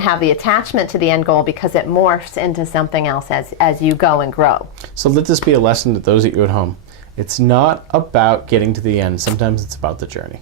have the attachment to the end goal because it morphs into something else as you go and grow. So let this be a lesson to those of you at home. It's not about getting to the end. Sometimes it's about the journey.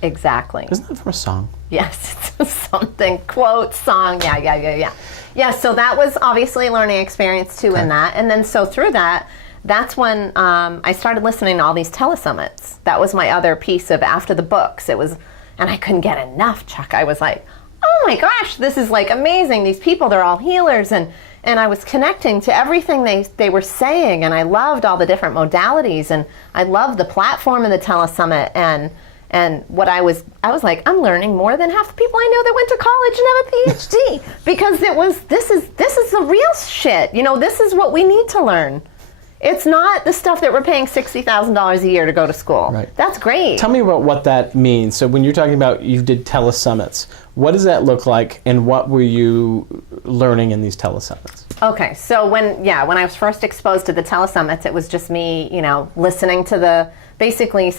Exactly. Isn't that from a song? Yes, it's something, quote, song, yeah. Yeah, so that was obviously a learning experience too in that. And then so through that, that's when I started listening to all these telesummits. That was my other piece of after the books. It was, and I couldn't get enough, Chuck. I was like, oh my gosh, this is like amazing. These people, they're all healers. And I was connecting to everything they were saying. And I loved all the different modalities. And I loved the platform of the telesummit. And what I was like, I'm learning more than half the people I know that went to college and have a PhD because this is the real shit. You know, this is what we need to learn. It's not the stuff that we're paying $60,000 a year to go to school. Right. That's great. Tell me about what that means. So when you're talking about you did telesummits, what does that look like and what were you learning in these telesummits? Okay, so when I was first exposed to the telesummits, it was just me, you know, listening to basically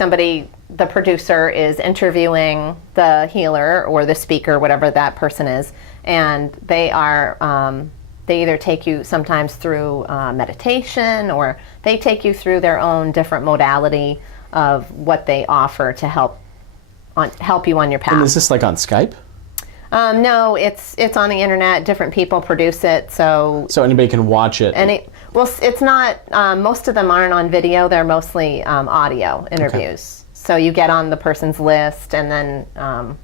the producer is interviewing the healer or the speaker, whatever that person is, and they either take you sometimes through meditation or they take you through their own different modality of what they offer to help you on your path. And is this like on Skype? No, it's on the internet. Different people produce it, so anybody can watch it. It's not. Most of them aren't on video. They're mostly audio interviews. Okay. So you get on the person's list, and then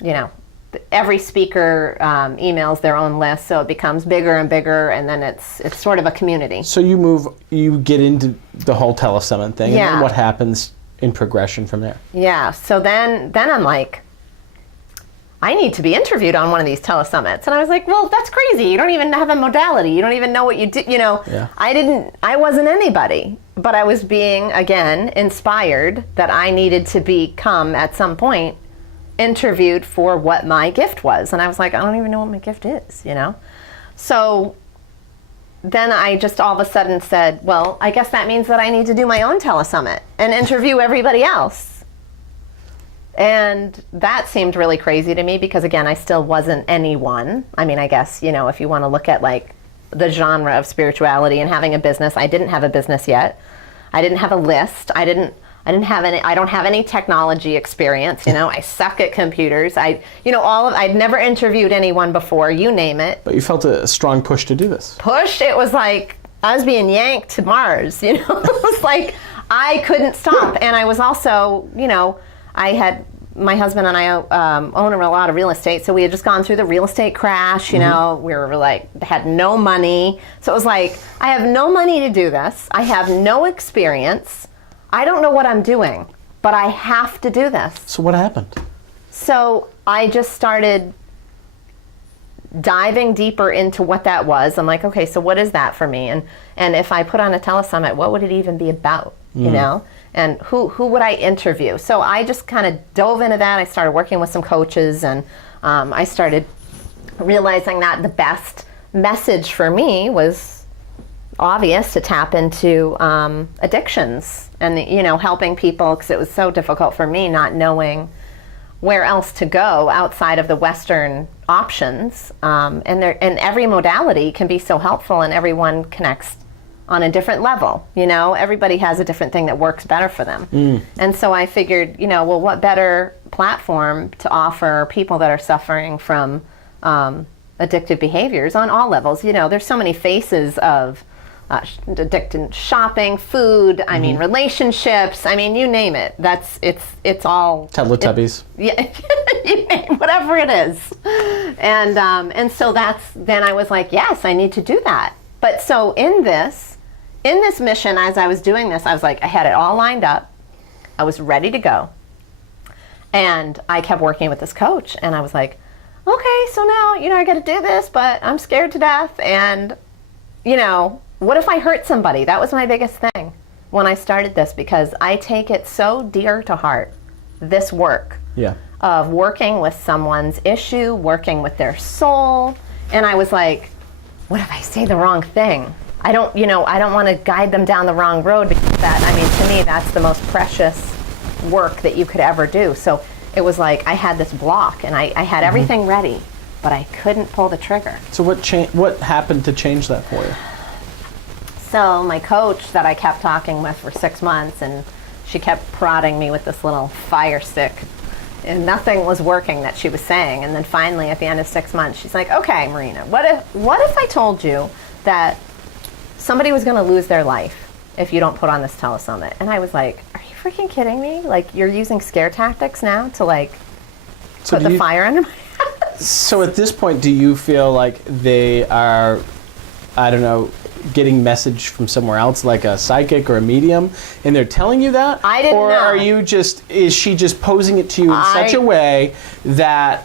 you know, every speaker emails their own list, so it becomes bigger and bigger, and then it's sort of a community. So you get into the whole telesummit thing, and then what happens in progression from there? Yeah. So then I'm like, I need to be interviewed on one of these telesummits. And I was like, well, that's crazy. You don't even have a modality. You don't even know what you do. You know, I wasn't anybody, but I was being, again, inspired that I needed to become, at some point, interviewed for what my gift was. And I was like, I don't even know what my gift is, you know? So then I just all of a sudden said, well, I guess that means that I need to do my own telesummit and interview everybody else. And that seemed really crazy to me because, again, I still wasn't anyone. I mean, I guess, you know, if you want to look at like the genre of spirituality and having a business, I didn't have a business yet. I didn't have a list. I don't have any technology experience, you know. I suck at computers. I'd never interviewed anyone before, you name it. But you felt a strong push to do this. Push? It was like I was being yanked to Mars, you know. It was like I couldn't stop. And I was also, you know, my husband and I own a lot of real estate, so we had just gone through the real estate crash, you know. We were like, had no money. So it was like, I have no money to do this. I have no experience. I don't know what I'm doing, but I have to do this. So what happened? So I just started diving deeper into what that was. I'm like, okay, so what is that for me? And if I put on a telesummit, what would it even be about, you know? And who would I interview? So I just kind of dove into that. I started working with some coaches, and I started realizing that the best message for me was obvious to tap into addictions and, you know, helping people, because it was so difficult for me not knowing where else to go outside of the Western options. And every modality can be so helpful, and everyone connects on a different level, you know. Everybody has a different thing that works better for them. And so I figured, you know, well, what better platform to offer people that are suffering from addictive behaviors on all levels. You know, there's so many faces of addicted shopping, food, I mean, relationships, I mean, you name it. It's all Teletubbies. You name whatever it is. And so then I was like, yes, I need to do that. But so in this mission, as I was doing this, I was like, I had it all lined up. I was ready to go. And I kept working with this coach, and I was like, okay, so now, you know, I got to do this, but I'm scared to death. And, you know, what if I hurt somebody? That was my biggest thing when I started this, because I take it so dear to heart, this work of working with someone's issue, working with their soul. And I was like, what if I say the wrong thing? I don't want to guide them down the wrong road, because to me, that's the most precious work that you could ever do. So it was like I had this block, and I had everything ready, but I couldn't pull the trigger. So what happened to change that for you? So my coach that I kept talking with for 6 months, and she kept prodding me with this little fire stick, and nothing was working that she was saying. And then finally, at the end of 6 months, she's like, okay, Marina, what if I told you that somebody was going to lose their life if you don't put on this telesummit? And I was like, are you freaking kidding me? Like, you're using scare tactics now to, like, put the fire under my head? So at this point, do you feel like they are, I don't know, getting message from somewhere else, like a psychic or a medium, and they're telling you that? I didn't know. Or is she just posing it to you in such a way that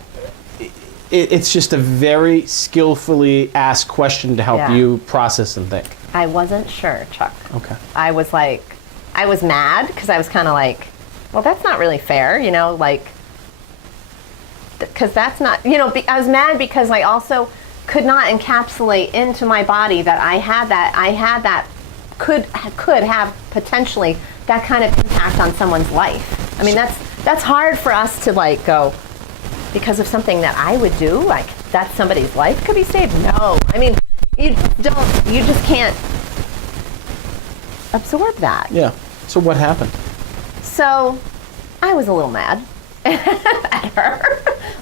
it's just a very skillfully asked question to help you process and think? I wasn't sure, Chuck. Okay. I was mad because I was kind of like, well, that's not really fair, you know, like, because that's not, you know, I was mad because I also could not encapsulate into my body that I had that could have potentially that kind of impact on someone's life. I mean, that's hard for us to, like, go, because of something that I would do, like, that somebody's life could be saved. No, I mean, you just can't absorb that. Yeah. So what happened? So I was a little mad at her,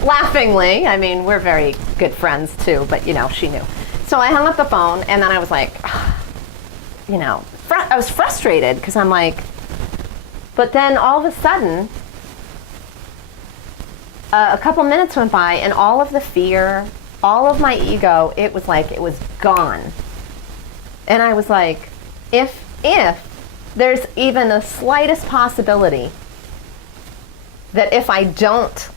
laughingly. I mean, we're very good friends too, but, you know, she knew. So I hung up the phone, and then I was like, you know, I was frustrated because I'm like, but then all of a sudden, a couple minutes went by, and all of the fear, all of my ego, it was like it was gone. And I was like, if there's even the slightest possibility that if I don't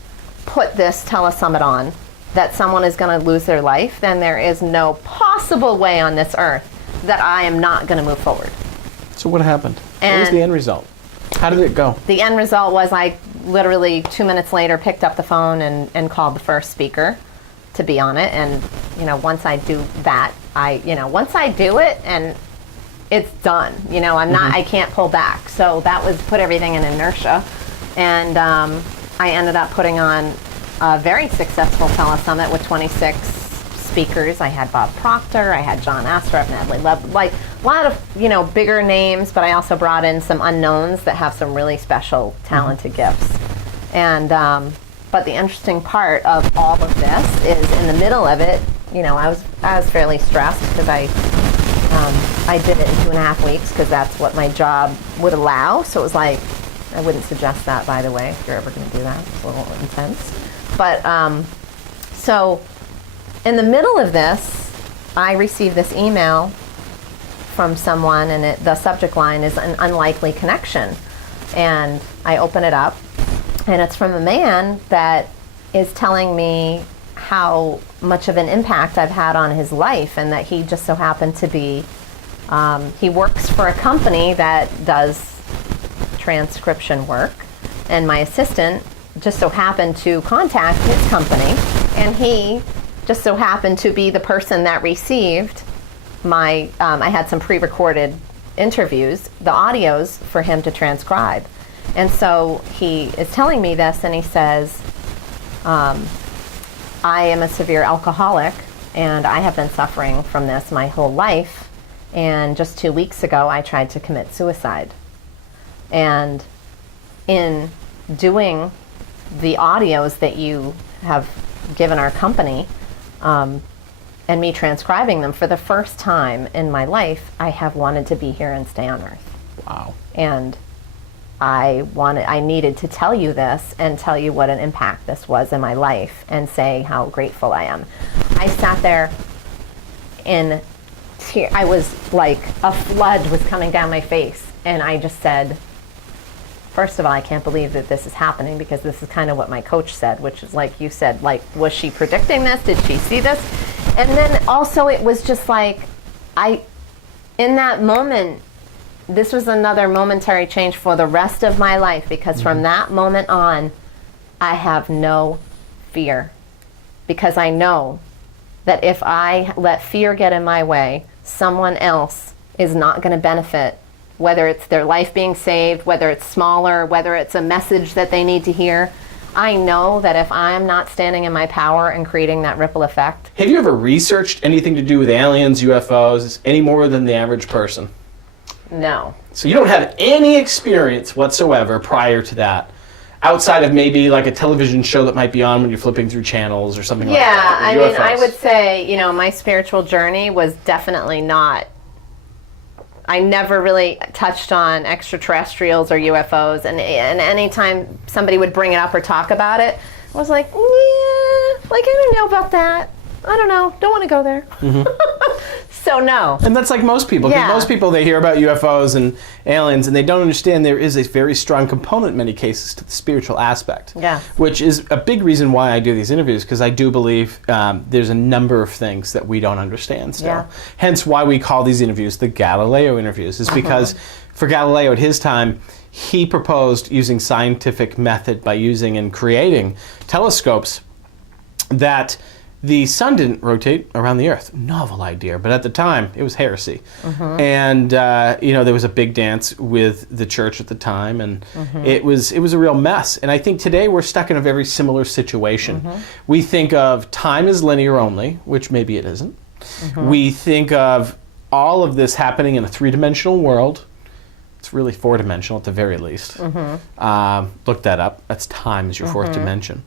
put this telesummit on, that someone is going to lose their life, then there is no possible way on this earth that I am not going to move forward. So what happened? What was the end result? How did it go? The end result was I literally 2 minutes later picked up the phone and called the first speaker to be on it. And, you know, once I do that, once I do it and it's done, you know, I can't pull back. So that was put everything in inertia. And I ended up putting on a very successful telesummit with 26 speakers. I had Bob Proctor, I had John Astorff, Natalie Love, like a lot of, you know, bigger names, but I also brought in some unknowns that have some really special, talented gifts. And but the interesting part of all of this is in the middle of it, you know, I was fairly stressed because I did it in 2.5 weeks because that's what my job would allow. So it was like, I wouldn't suggest that, by the way, if you're ever going to do that. It's a little intense. But so in the middle of this, I received this email from someone, and the subject line is an unlikely connection. And I open it up, and it's from a man that is telling me how much of an impact I've had on his life, and that he just so happened to be, he works for a company that does transcription work, and my assistant just so happened to contact his company, and he just so happened to be the person that received my, I had some pre-recorded interviews, the audios for him to transcribe. And so he is telling me this, and he says, I am a severe alcoholic, and I have been suffering from this my whole life, and just 2 weeks ago I tried to commit suicide. And in doing the audios that you have given our company, and me transcribing them for the first time in my life, I have wanted to be here and stay on Earth. Wow. And I needed to tell you this and tell you what an impact this was in my life and say how grateful I am. I sat there in tears. I was like, a flood was coming down my face, and I just said, first of all, I can't believe that this is happening, because this is kind of what my coach said, which is like you said, like, was she predicting this? Did she see this? And then also it was just like, in that moment, this was another momentary change for the rest of my life, because from that moment on, I have no fear, because I know that if I let fear get in my way, someone else is not going to benefit, whether it's their life being saved, whether it's smaller, whether it's a message that they need to hear. I know that if I'm not standing in my power and creating that ripple effect. Have you ever researched anything to do with aliens, UFOs, any more than the average person? No. So you don't have any experience whatsoever prior to that, outside of maybe like a television show that might be on when you're flipping through channels or something like that. Yeah, I mean, I would say, you know, my spiritual journey was definitely not, I never really touched on extraterrestrials or UFOs, and anytime somebody would bring it up or talk about it, I was like, yeah, like, I don't know about that. I don't know. Don't want to go there. So no. And that's like most people. 'Cause Yeah. most people, they hear about UFOs and aliens, and they don't understand there is a very strong component in many cases to the spiritual aspect. Yeah. Which is a big reason why I do these interviews, because I do believe there's a number of things that we don't understand still. Yeah. Hence why we call these interviews the Galileo interviews, is because for Galileo at his time, he proposed using scientific method by using and creating telescopes that the sun didn't rotate around the earth. Novel idea, but at the time it was heresy. And you know, there was a big dance with the church at the time, and it was a real mess. And I think today we're stuck in a very similar situation. We think of time as linear only, which maybe it isn't. We think of all of this happening in a three-dimensional world. It's really four-dimensional at the very least. Look that up. That's time as your fourth dimension.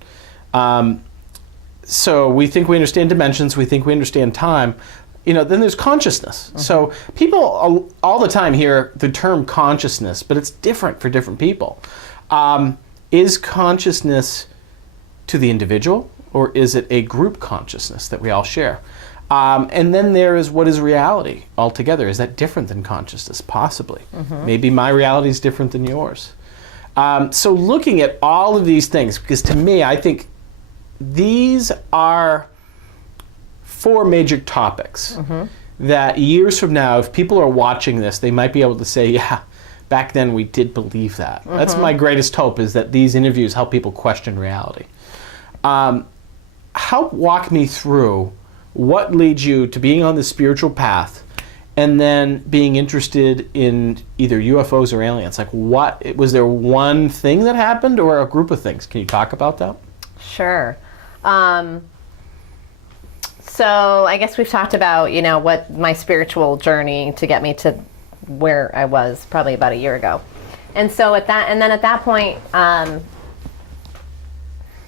So we think we understand dimensions, we think we understand time. You know, then there's consciousness. So people all the time hear the term consciousness, but it's different for different people. Is consciousness to the individual, or is it a group consciousness that we all share? And then there is what is reality altogether. Is that different than consciousness? Possibly. Maybe my reality is different than yours. So looking at all of these things, because to me, I think these are four major topics that years from now, if people are watching this, they might be able to say, yeah, back then we did believe that. That's my greatest hope, is that these interviews help people question reality. Walk me through what leads you to being on the spiritual path and then being interested in either UFOs or aliens. Like, what was there one thing that happened or a group of things? Can you talk about that? Sure. So I guess we've talked about, you know, what my spiritual journey to get me to where I was probably about a year ago. And so at that point,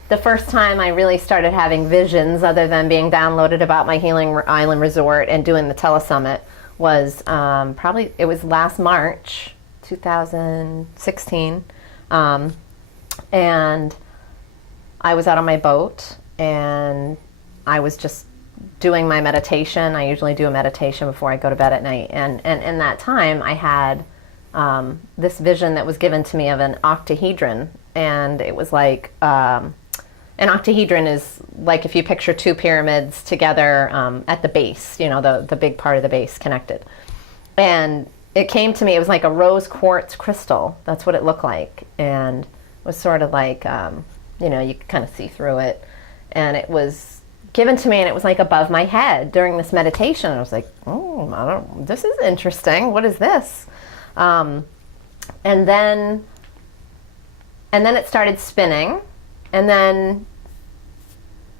the first time I really started having visions other than being downloaded about my Healing Island Resort and doing the telesummit was it was last March 2016. And I was out on my boat and I was just doing my meditation. I usually do a meditation before I go to bed at night. And in that time, I had this vision that was given to me of an octahedron. And it was like, an octahedron is like if you picture two pyramids together at the base, you know, the big part of the base connected. And it came to me, it was like a rose quartz crystal. That's what it looked like. And it was sort of like, you know, you could kind of see through it. And it was given to me, and it was like above my head during this meditation. I was like, oh, this is interesting. What is this? And then it started spinning. And then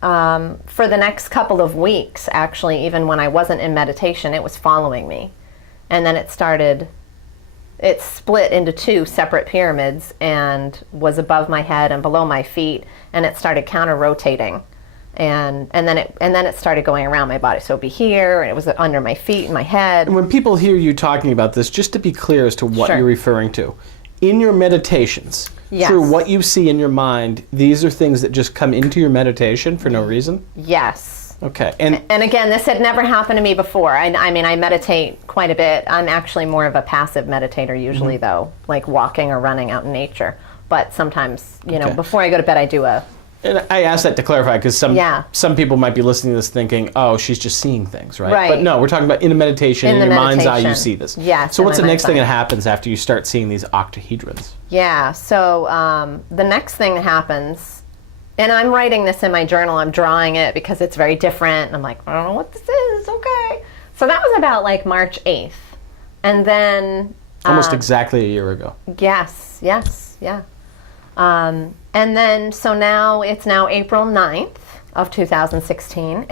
for the next couple of weeks, actually, even when I wasn't in meditation, it was following me. And then it split into two separate pyramids and was above my head and below my feet, and it started counter-rotating. And then it started going around my body. So it'd be here, and it was under my feet and my head. And when people hear you talking about this, just to be clear as to what you're referring to, in your meditations, through what you see in your mind, these are things that just come into your meditation for no reason? Yes. Okay. And again, this had never happened to me before. I mean, I meditate quite a bit. I'm actually more of a passive meditator usually, though, like walking or running out in nature. But sometimes, you know, before I go to bed, I do a... And I asked that to clarify because some people might be listening to this thinking, oh, she's just seeing things, right? But no, we're talking about in a meditation, in your mind's eye, you see this. Yes. So what's the next thing that happens after you start seeing these octahedrons? Yeah, so the next thing that happens, and I'm writing this in my journal, I'm drawing it because it's very different. I'm like, I don't know what this is, okay. So that was about like March 8th. And then... Almost exactly a year ago. Yes, yeah. And then, so now it's now April 9th of 2016. And